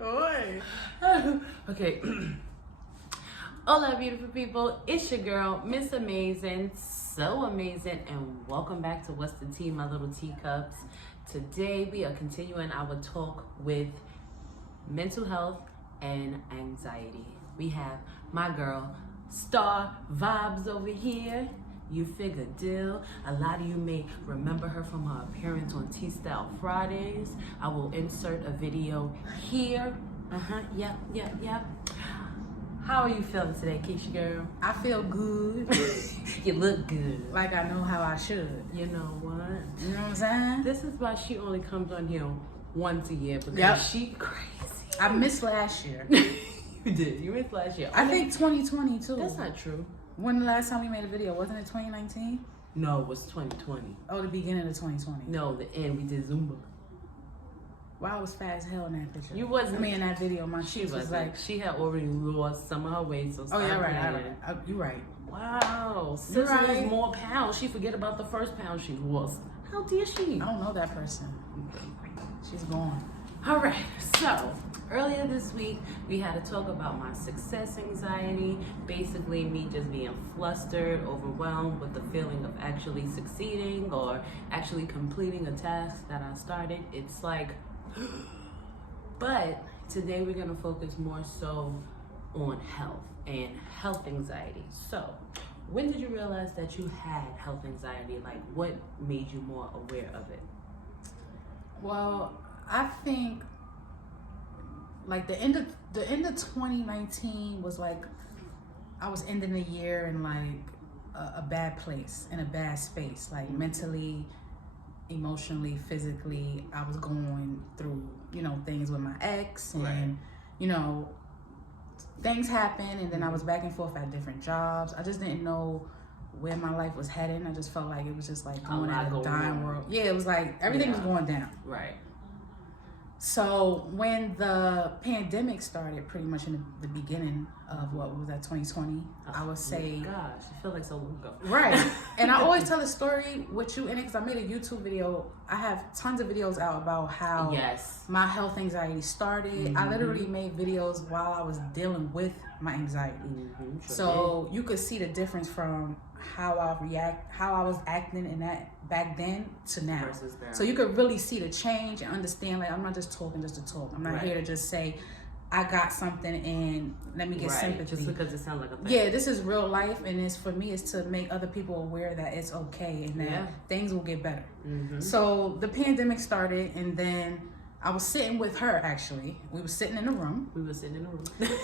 Oi. Okay. Hola, beautiful people. It's your girl, Miss Amazing, so amazing, and welcome back to What's the Tea, my little teacups. Today we are continuing our talk with mental health and anxiety. We have my girl, StarrVibes over here. You figure deal. A lot of you may remember her from her appearance on T-Style Fridays. I will insert a video here. Yep. How are you feeling today, Keisha girl? I feel good. You look good. Like I know how I should. You know what? You know what I'm saying? This is why she only comes on here once a year because she crazy. I missed last year. You did. You missed last year. I think 2020 too. That's not true. When the last time we made a video? Wasn't it 2019? No, it was 2020. Oh, the beginning of 2020. No, the end. We did Zumba. Wow, I was fat as hell in that picture. You wasn't. I mean, in that video, my She cheeks was like. She had already lost some of her weight, so. Oh yeah, right. You're right. Wow, sis lost more pounds. She forget about the first pound she lost. How dare she? I don't know that person. She's gone. All right, so earlier this week we had to talk about my success anxiety, basically me just being flustered, overwhelmed with the feeling of actually succeeding or actually completing a task that I started. It's like, but today we're gonna focus more so on health and health anxiety. So when did you realize that you had health anxiety? Like what made you more aware of it? Well, I think like the end of 2019 was like I was ending the year in like a bad place, in a bad space, like mentally, emotionally, physically. I was going through, things with my ex and, things happened, and then I was back and forth at different jobs. I just didn't know where my life was heading. I just felt like it was just like going at a dying world. Yeah, it was like everything was going down. Right. So when the pandemic started, pretty much in the beginning of what was that, 2020, I would say. Gosh, I feel like so long ago. Right. And I always tell a story with you in it because I made a YouTube video. I have tons of videos out about how my health anxiety started. Mm-hmm. I literally made videos while I was dealing with my anxiety. Mm-hmm, so you could see the difference from how I was acting in that back then to now. So you could really see the change and understand, like, I'm not just talking just to talk. I'm not here to just say I got something and let me get sympathy. Just because it sounds like a thing. Yeah, this is real life, and it's for me, it's to make other people aware that it's okay and that things will get better. Mm-hmm. So the pandemic started, and then I was sitting with her, actually. We were sitting in a room.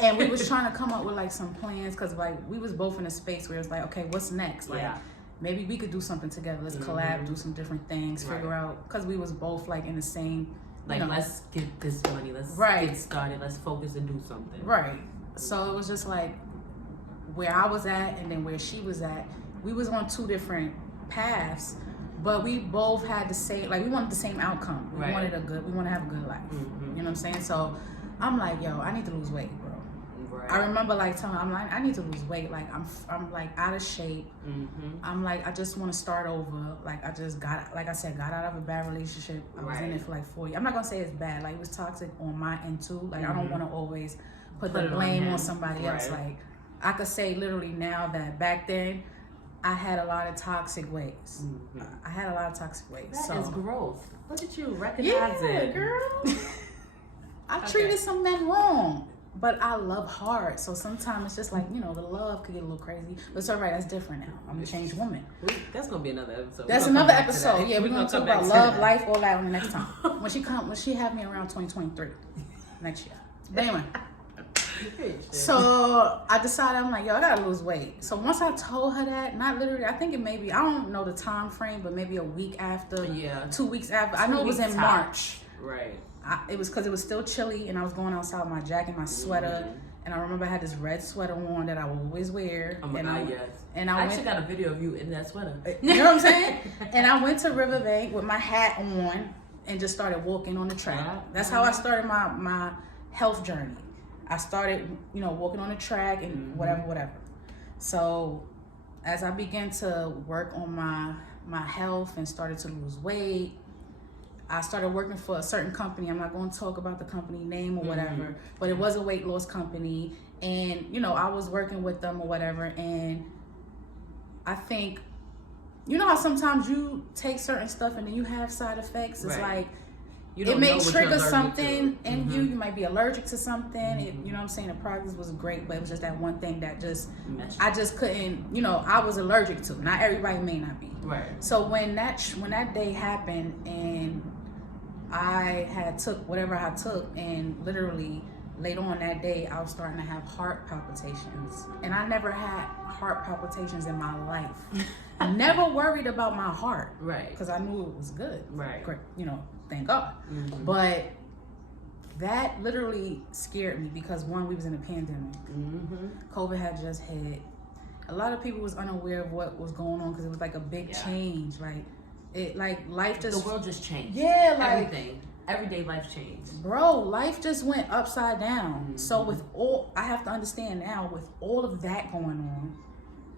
And we was trying to come up with like some plans, because like we was both in a space where it was like, okay, what's next? Like maybe we could do something together. Let's collab, do some different things, figure out, because we was both like in the same, let's get this money, let's get started, let's focus and do something. Right. So it was just like where I was at and then where she was at. We was on two different paths, but we both had the same, like we wanted the same outcome. We wanted we want to have a good life. Mm-hmm. You know what I'm saying? So I'm like, yo, I need to lose weight, bro. Right. I remember like telling her, I'm like, I need to lose weight. Like I'm like out of shape. Mm-hmm. I'm like, I just want to start over. Like I just got out of a bad relationship. I was in it for like 4 years. I'm not gonna say it's bad. Like it was toxic on my end too. Like I don't want to always put the blame on somebody else. Like I could say literally now that back then I had a lot of toxic ways. Mm-hmm. I had a lot of toxic ways. That is growth. Look at you recognizing. Yeah, girl. I treated some men wrong, but I love hard. So sometimes it's just like, the love could get a little crazy. But it's all right. That's different now. I'm a changed woman. That's going to be another episode. That's another episode. Yeah, we're going to talk about love, life, all that on the next time. When she have me around 2023 next year. But anyway. So I decided, I'm like, yo, I gotta lose weight. So once I told her that, not literally, I think it maybe, I don't know the time frame, but maybe a week after, 2 weeks after. I know it was in March. Right. It was because it was still chilly, and I was going outside with my jacket, my sweater, and I remember I had this red sweater on that I would always wear. Oh my God, yes. And I actually got a video of you in that sweater. You know what I'm saying? And I went to Riverbank with my hat on and just started walking on the track. That's how I started my health journey. I started, walking on the track and whatever. So as I began to work on my health and started to lose weight, I started working for a certain company. I'm not going to talk about the company name or whatever, but it was a weight loss company. And, you know, I was working with them or whatever. And I think, you know how sometimes you take certain stuff and then you have side effects? It's like, it may trigger something in you. You might be allergic to something. You know what I'm saying? The product was great, but it was just that one thing that I just couldn't, you know, I was allergic to. Not everybody may not be. Right. So when that day happened and I had took whatever I took, and literally later on that day, I was starting to have heart palpitations. And I never had heart palpitations in my life. I never worried about my heart. Right. Because I knew it was good. Right. You know, thank God. But that literally scared me because one, we was in a pandemic. COVID had just hit. A lot of people was unaware of what was going on because it was like a big change. Like life just... The world just changed. Yeah, like... Everything. Everyday life changed. Bro, life just went upside down. So with all... I have to understand now, with all of that going on,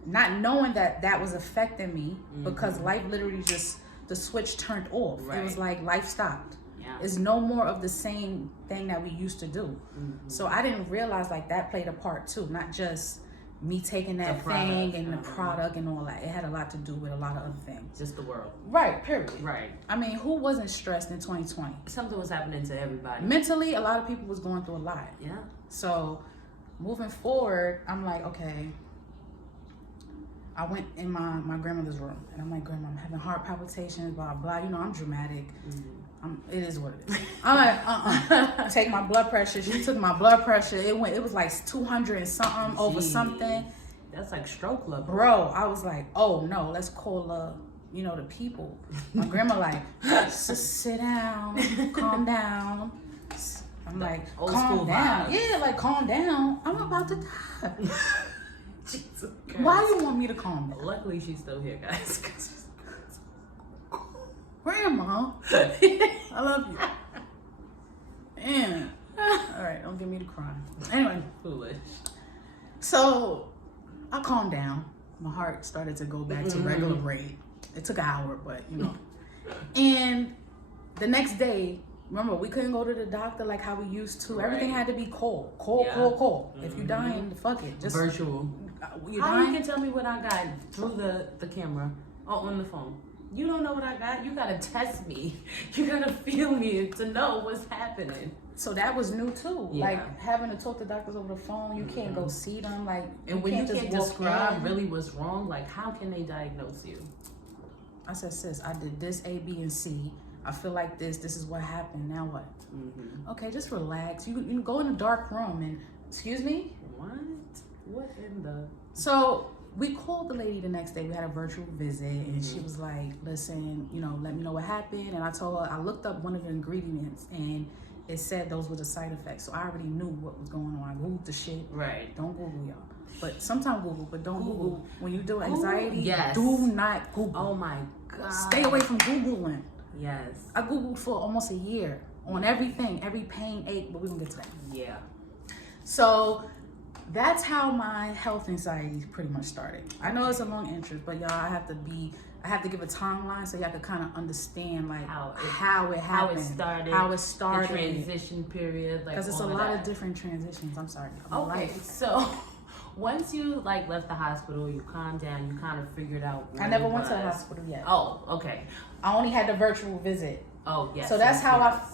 not knowing that was affecting me because life literally just... The switch turned off. It was like life stopped. It's no more of the same thing that we used to do. So I didn't realize like that played a part too, not just me taking that thing and the product and all that. It had a lot to do with a lot of other things. Just the world. Right, period. Right. I mean, who wasn't stressed in 2020? Something was happening to everybody. Mentally, a lot of people was going through a lot. Yeah. So moving forward, I'm like, okay. I went in my grandmother's room and I'm like, Grandma, I'm having heart palpitations, blah, blah. You know, I'm dramatic. It is what it is. I'm like, take my blood pressure. She took my blood pressure. It was like 200 and something over something. That's like stroke level. Bro, I was like, oh no, let's call you know, the people. My grandma like, sit down, calm down. I'm like, calm down. Yeah, like calm down. I'm about to die. Jesus Why you want me to calm down? Luckily, she's still here, guys. Grandma, I love you. Man. All right, don't get me to cry. Anyway. Foolish. So, I calmed down. My heart started to go back to regular rate. It took an hour, but you know. And the next day, remember, we couldn't go to the doctor like how we used to. Everything had to be cold. Cold. If you're dying, fuck it. Just virtual. You're How dying? you can tell me what I got through the camera or on the phone? You don't know what I got. You gotta test me. You gotta feel me to know what's happening. So that was new too. Like having to talk to doctors over the phone. You can't go see them. Like, and when you can't describe really what's wrong, like how can they diagnose you? I said, sis, I did this A, B, and C. I feel like this is what happened. Now what? Okay, just relax. You can go in a dark room and, excuse me? What in the... So we called the lady the next day. We had a virtual visit and she was like, listen, you know, let me know what happened. And I told her, I looked up one of the ingredients and it said those were the side effects. So I already knew what was going on. I Googled the shit. Right. Don't Google, y'all. But sometimes Google, but don't Google. When you do anxiety, yes. do not Google. Oh my God. Stay away from Googling. Yes. I Googled for almost a year on everything, every pain, ache, but we can get to that. Yeah. So that's how my health anxiety pretty much started. I know it's a long interest, but y'all, I have to give a timeline so y'all can kind of understand like how it happened, how it started, the transition period, like because it's a lot of different transitions. I'm sorry. Okay, so once you like left the hospital, you calmed down, you kind of figured out. I never went to the hospital yet. Oh, okay. I only had the virtual visit. Oh, yes. So that's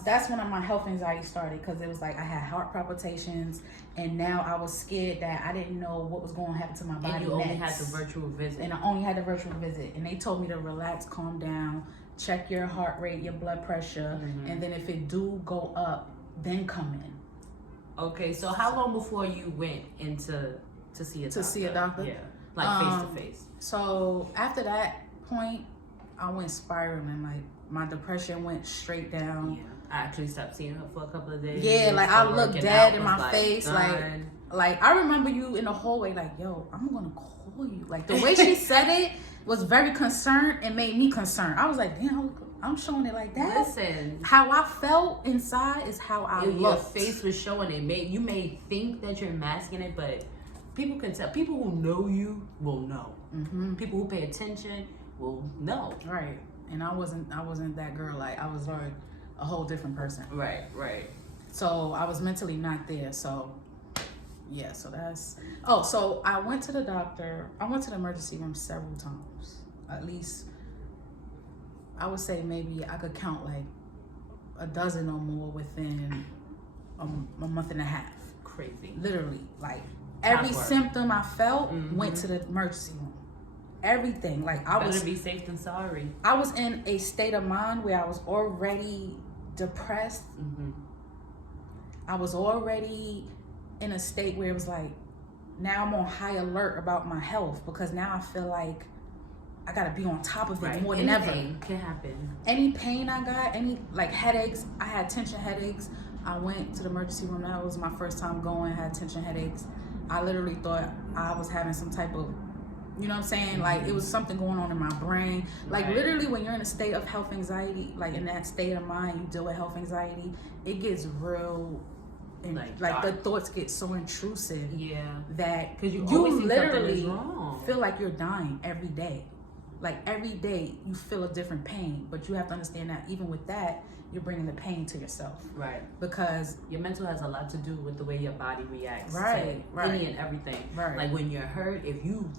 that's when my health anxiety started, because it was like I had heart palpitations, and now I was scared that I didn't know what was going to happen to my body. And you only had the virtual visit. And I only had the virtual visit, and they told me to relax, calm down, check your heart rate, your blood pressure, and then if it do go up, then come in. Okay, so how long before you went into to see a doctor? To see a doctor? Yeah, like face to face. So after that point, I went spiraling. Like my depression went straight down. Yeah. I actually stopped seeing her for a couple of days. Yeah, like I looked dead in my face. Like I remember you in the hallway, like, yo, I'm gonna call you. Like the way she said it was very concerned and made me concerned. I was like, damn, I'm showing it like that. Listen, how I felt inside is how I looked. Your face was showing it. You may think that you're masking it, but people can tell. People who know you will know. People who pay attention will know. Right. and I wasn't that girl. Like I was like a whole different person. Right. So I was mentally not there. So yeah, so that's. Oh, so I went to the doctor. I went to the emergency room several times. At least I would say maybe I could count like a dozen or more within a month and a half. Crazy. Literally, like every symptom I felt went to the emergency room. Everything, like I was. Better be safe than sorry. I was in a state of mind where I was already depressed. I was already in a state where it was like, now I'm on high alert about my health because now I feel like I gotta be on top of it more than ever. Anything can happen. Any pain I got, any like headaches, I had tension headaches. I went to the emergency room. That was my first time going. I had tension headaches. I literally thought I was having some type of, you know what I'm saying? Like it was something going on in my brain. Like literally when you're in a state of health anxiety, like in that state of mind, you deal with health anxiety, it gets real. And like the thoughts get so intrusive that because you literally feel like you're dying every day. Like every day you feel a different pain, but you have to understand that even with that, you're bringing the pain to yourself. Right. Because your mental has a lot to do with the way your body reacts to any and everything. Right. Like when you're hurt, if you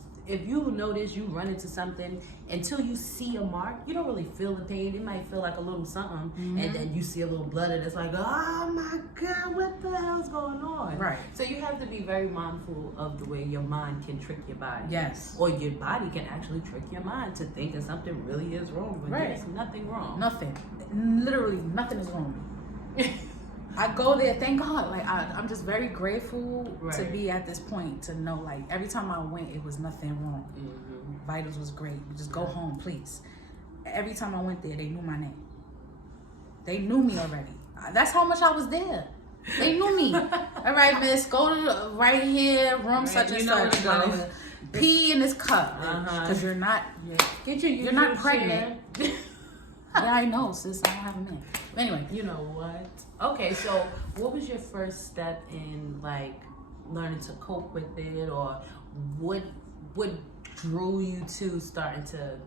notice you run into something, until you see a mark, you don't really feel the pain. It might feel like a little something, and then you see a little blood, and it's like, oh my God, what the hell's going on? Right. So you have to be very mindful of the way your mind can trick your body. Yes. Or your body can actually trick your mind to thinking something really is wrong, but there's nothing wrong. Nothing. Literally nothing is wrong. I go there, thank God. Like I'm just very grateful to be at this point, to know like every time I went, it was nothing wrong. Vitals was great. You just go home, please. Every time I went there, they knew my name. They knew me already. That's how much I was there. They knew me. All right, miss, go to right here, room such and such. Pee in this cup, because you're not. You're not pregnant. Yeah, I know, sis. I don't have a man. But anyway, you know what? Okay, so what was your first step in like learning to cope with it, or what drew you to starting to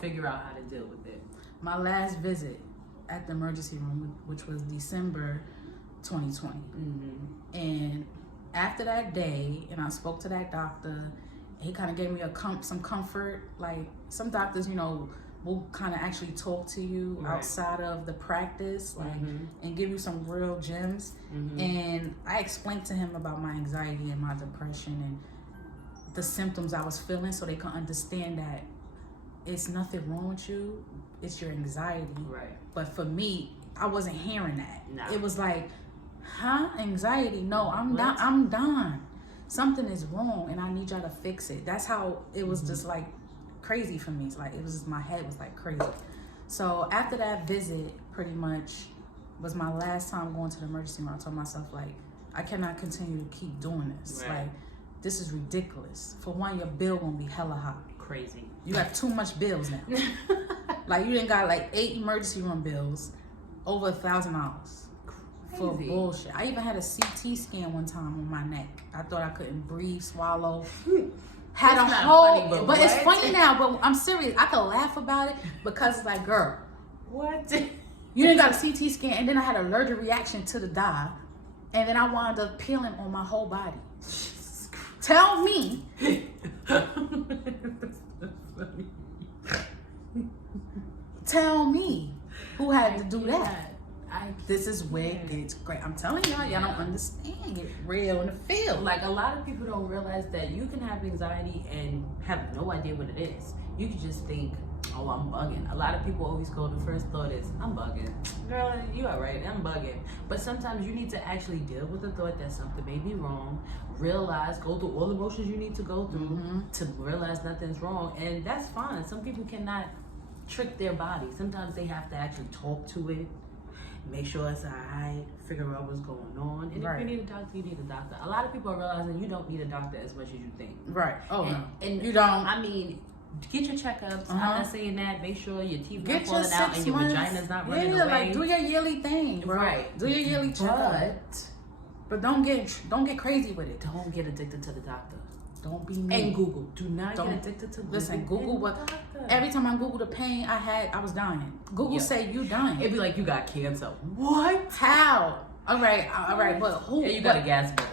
figure out how to deal with it? My last visit at the emergency room, which was December 2020, and after that day, and I spoke to that doctor. He kind of gave me some comfort. Like some doctors, you know, will kind of actually talk to you outside of the practice, like, and give you some real gems. And I explained to him about my anxiety and my depression and the symptoms I was feeling, so they can understand that it's nothing wrong with you, it's your anxiety. Right. But for me, I wasn't hearing that. No. It was like, anxiety? No, I'm done. Something is wrong and I need y'all to fix it. That's how it was just like crazy for me. It's like, it was just, my head was like crazy. So after that visit, pretty much was my last time going to the emergency room. I told myself, like, I cannot continue to keep doing this. Right. Like, this is ridiculous. For one, your bill gonna be hella high. Crazy. You have too much bills now. Like, you done got like 8 emergency room bills, over $1,000 for bullshit. I even had a CT scan one time on my neck. I thought I couldn't breathe, swallow. Had a whole, funny, but it's funny now. But I'm serious. I could laugh about it because it's like, girl, what? You didn't got a CT scan, and then I had an allergic reaction to the dye, and then I wound up peeling on my whole body. Tell me. Tell me who had to do that. This is where it gets great. I'm telling y'all, y'all don't understand it real in the field. Like, a lot of people don't realize that you can have anxiety and have no idea what it is. You can just think, oh, I'm bugging. A lot of people always go, the first thought is, I'm bugging. Girl, you all right, I'm bugging. But sometimes you need to actually deal with the thought that something may be wrong, realize, go through all the emotions you need to go through to realize nothing's wrong. And that's fine. Some people cannot trick their body. Sometimes they have to actually talk to it, make sure it's alright, figure out what's going on. And if you need a doctor, you need a doctor. A lot of people are realizing you don't need a doctor as much as you think. Right. Oh, no. And you don't. I mean, get your checkups. I'm not saying that. Make sure your teeth are falling out and your vagina's not running away. Like, do your yearly thing, bro. Right. Do your yearly checkup. But don't get crazy with it. Don't get addicted to the doctor. Don't be me. And Google. Do not get addicted to Google. Listen, Google what? Every time I Google the pain I had, I was dying. Google say you dying. It'd be like, you got cancer. What? How? All right, but who? And you got a gas bill.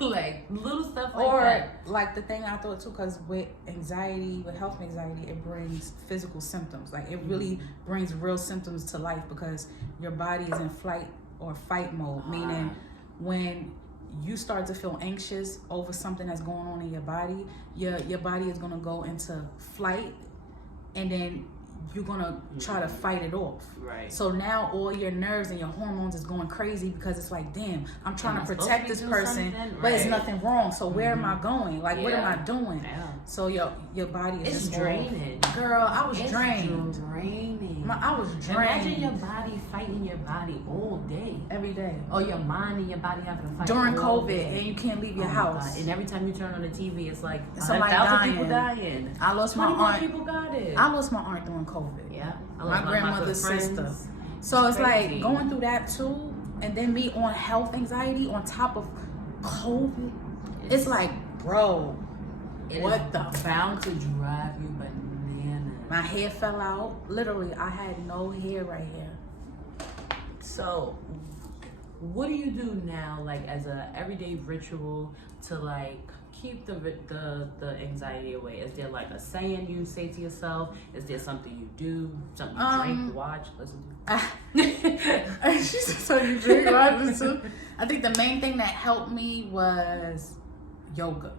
Like little stuff like that. Or like the thing I thought too, because with anxiety, with health anxiety, it brings physical symptoms. Like it really brings real symptoms to life because your body is in flight or fight mode. Meaning when you start to feel anxious over something that's going on in your body, your body is gonna go into flight, and then you're gonna try to fight it off. Right. So now all your nerves and your hormones is going crazy because it's like, damn, I'm trying to protect this person, but it's nothing wrong. So where am I going? Like, what am I doing? Yeah. So your body is It's just draining. Girl, I was Draining. I was drained. Imagine your body fighting your body all day. Every day. Or your mind and your body having to fight During all COVID, day. and you can't leave your Oh my house. God. And every time you turn on the TV, it's like Somebody 1,000 people dying. dying. I lost my 20 more aunt. people got it. I lost my aunt during COVID. Yeah. I My lost grandmother's good sister. friends. So it's Crazy. like going through that too, and then me on health anxiety on top of COVID. It's like, bro, what the bound to drive you bananas. My hair fell out. Literally, I had no hair right here. So, what do you do now, like as a everyday ritual to like keep the anxiety away? Is there like a saying you say to yourself? Is there something you do? Something you drink, watch, listen to? She said, so you drink, watch, listen to? I think the main thing that helped me was yoga.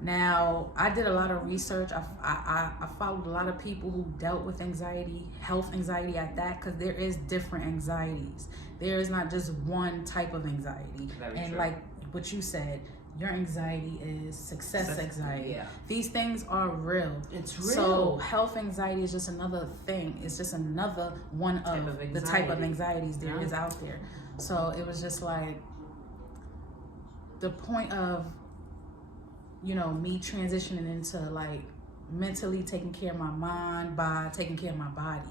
Now, I did a lot of research. I followed a lot of people who dealt with anxiety, health anxiety at that, because there is different anxieties. There is not just one type of anxiety. Very true. Like what you said, your anxiety is success anxiety. Yeah. These things are real. It's real. So health anxiety is just another thing. It's just another one of the type of anxieties there is out there. So it was just like the point of, you know, me transitioning into like mentally taking care of my mind by taking care of my body.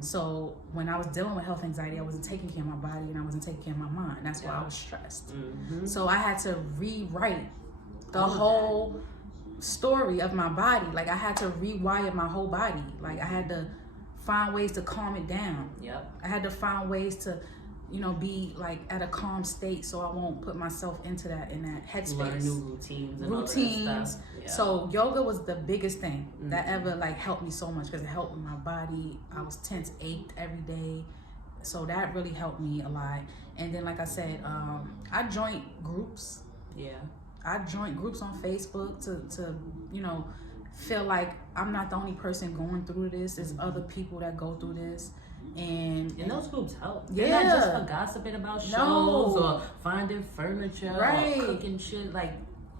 So when I was dealing with health anxiety, I wasn't taking care of my body and I wasn't taking care of my mind. That's why I was stressed. So I had to rewrite the whole story of my body. Like I had to rewire my whole body. Like I had to find ways to calm it down. I had to find ways to, you know, be like at a calm state so I won't put myself in that headspace. Learn new routines and all that stuff. Yeah. So yoga was the biggest thing that ever like helped me so much because it helped with my body. I was tense, ached every day. So that really helped me a lot. And then like I said, I joined groups. I joined groups on Facebook to you know, feel like I'm not the only person going through this. There's other people that go through this. And those groups help. They're not just for gossiping about shows or finding furniture or cooking shit. Like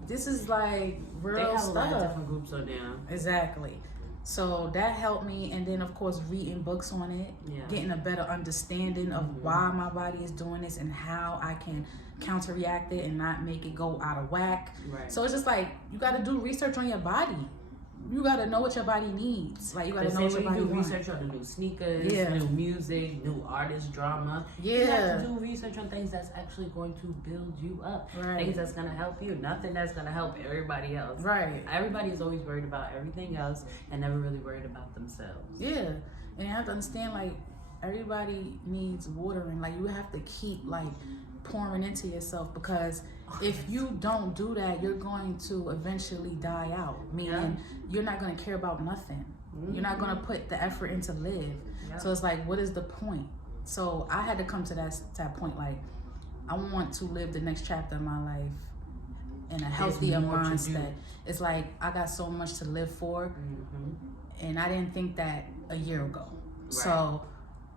this is like real they have stuff. a lot of different groups on there. Exactly. So that helped me, and then of course reading books on it, getting a better understanding of why my body is doing this and how I can counteract it and not make it go out of whack. So it's just like you got to do research on your body. You gotta know what your body needs. Like you gotta know what your body wants. Research on the new sneakers, new music, new artist drama. You have to do research on things that's actually going to build you up. Things that's gonna help you. Nothing that's gonna help everybody else. Everybody is always worried about everything else and never really worried about themselves. And you have to understand, like, everybody needs watering. Like you have to keep like pouring into yourself, because if you don't do that, you're going to eventually die out. Meaning you're not going to care about nothing. You're not going to put the effort into live. So it's like, what is the point? So I had to come to that point. Like, I want to live the next chapter of my life in a healthier mindset. It's like I got so much to live for, and I didn't think that a year ago. So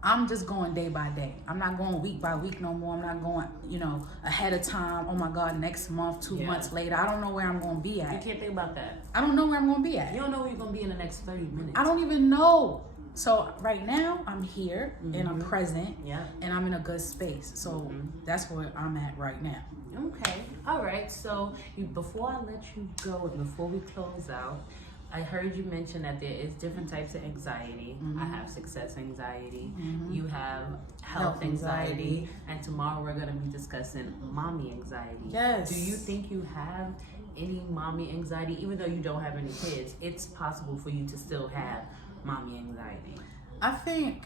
I'm just going day by day. I'm not going week by week no more. I'm not going, you know, ahead of time. Oh my God, next month, 2 months later. I don't know where I'm going to be at. You can't think about that. I don't know where I'm going to be at. You don't know where you're going to be in the next 30 minutes. I don't even know. So right now I'm here and I'm present and I'm in a good space. So that's where I'm at right now. Okay. All right. So before I let you go and before we close out, I heard you mention that there is different types of anxiety. I have success anxiety. You have health anxiety. And tomorrow we're going to be discussing mommy anxiety. Yes. Do you think you have any mommy anxiety, even though you don't have any kids, it's possible for you to still have mommy anxiety. I think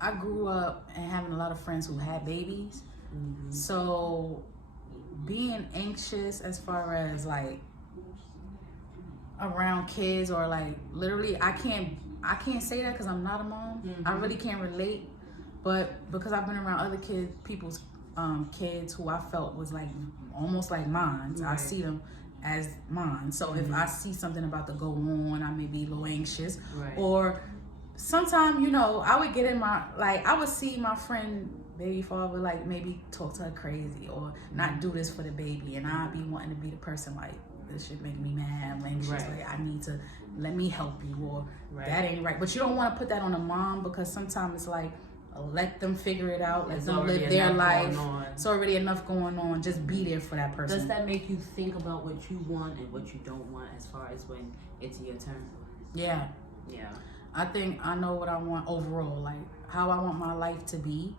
I grew up and having a lot of friends who had babies. Mm-hmm. So being anxious as far as like around kids or like literally I can't say that because I'm not a mom. Mm-hmm. I really can't relate, but because I've been around other people's kids who I felt was like almost like mine, Right. I see them as mine. So if I see something about to go on, I may be a little anxious. Right. Or sometimes, you know, I would get in my, like, I would see my friend baby father like maybe talk to her crazy or not do this for the baby, and I'd be wanting to be the person like, this shit make me mad, I'm anxious, Right. like I need to, let me help you, or Right. that ain't right. But you don't want to put that on a mom because sometimes it's like, let them figure it out, let them live their life. It's already enough going on. Just be there for that person. Does that make you think about what you want and what you don't want as far as when it's your turn? Yeah. Yeah. I think I know what I want overall, like how I want my life to be,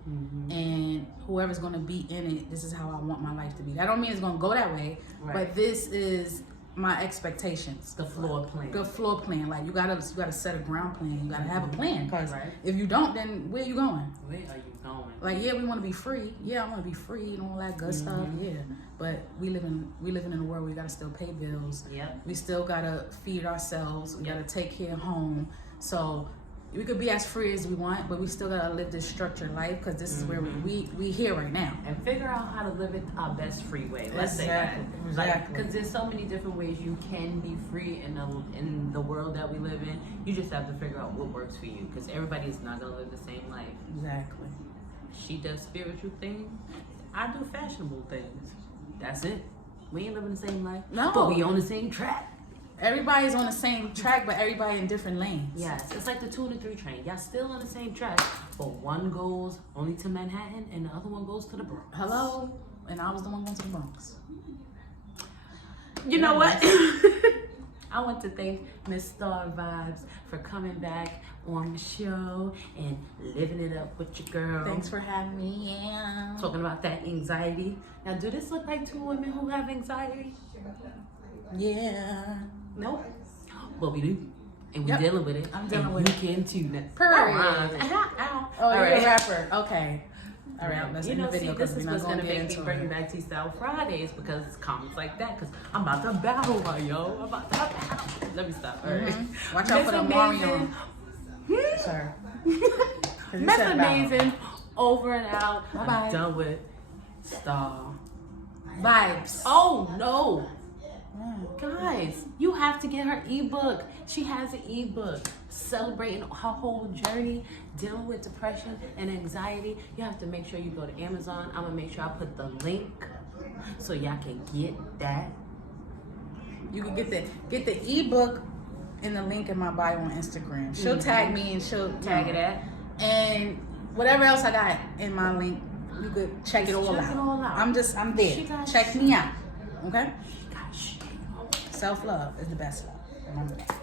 and whoever's going to be in it, this is how I want my life to be. That don't mean it's going to go that way, but this is my expectations. The floor plan. The floor plan. Like you gotta set a ground plan. You gotta have a plan, because if you don't, then where you going? Where are you going? Like, yeah, we want to be free. Yeah, I want to be free and all that good stuff. Yeah, but we living in a world where we gotta still pay bills. Yep. We still gotta feed ourselves. We gotta take care of home. So we could be as free as we want, but we still gotta live this structured life, because this is where we here right now. And figure out how to live it our best free way. Let's say that. Exactly. Because there's so many different ways you can be free in the world that we live in. You just have to figure out what works for you, because everybody is not gonna live the same life. Exactly. She does spiritual things. I do fashionable things. That's it. We ain't living the same life. No. But we on the same track. Everybody's on the same track, but everybody in different lanes. Yes, it's like the 2 and the 3 train. Y'all still on the same track, but one goes only to Manhattan and the other one goes to the Bronx. Hello? And I was the one going to the Bronx. You know what? I want to thank Miss StarrVibes for coming back on the show and living it up with your girl. Thanks for having me. Yeah. Talking about that anxiety. Now, do this look like 2 women who have anxiety? Yeah. Nope. But we do. And we're dealing with it. I'm dealing and with you can too. Period. Ow. Oh, All you're right. a rapper. Okay. All right, let's You end know, the video, see, this because is we're what's not going going to to make get me into bring it. back T-Style Fridays, because it's comments like that, because I'm about to battle her, yo. I'm about to battle. Let me stop. All right. Watch out for the Mario. Sir. Miss Amazing, over and out. Bye-bye. I'm done with Star Vibes. Oh, no. Guys, you have to get her ebook. She has an ebook celebrating her whole journey dealing with depression and anxiety. You have to make sure you go to Amazon. I'm gonna make sure I put the link so y'all can get that. You can get the ebook in the link in my bio on Instagram. She'll tag me and she'll Tag it at. And whatever else I got in my link, you could check it all out. I'm there. Check me out. Okay? Gosh. Self-love is the best love. Remember that.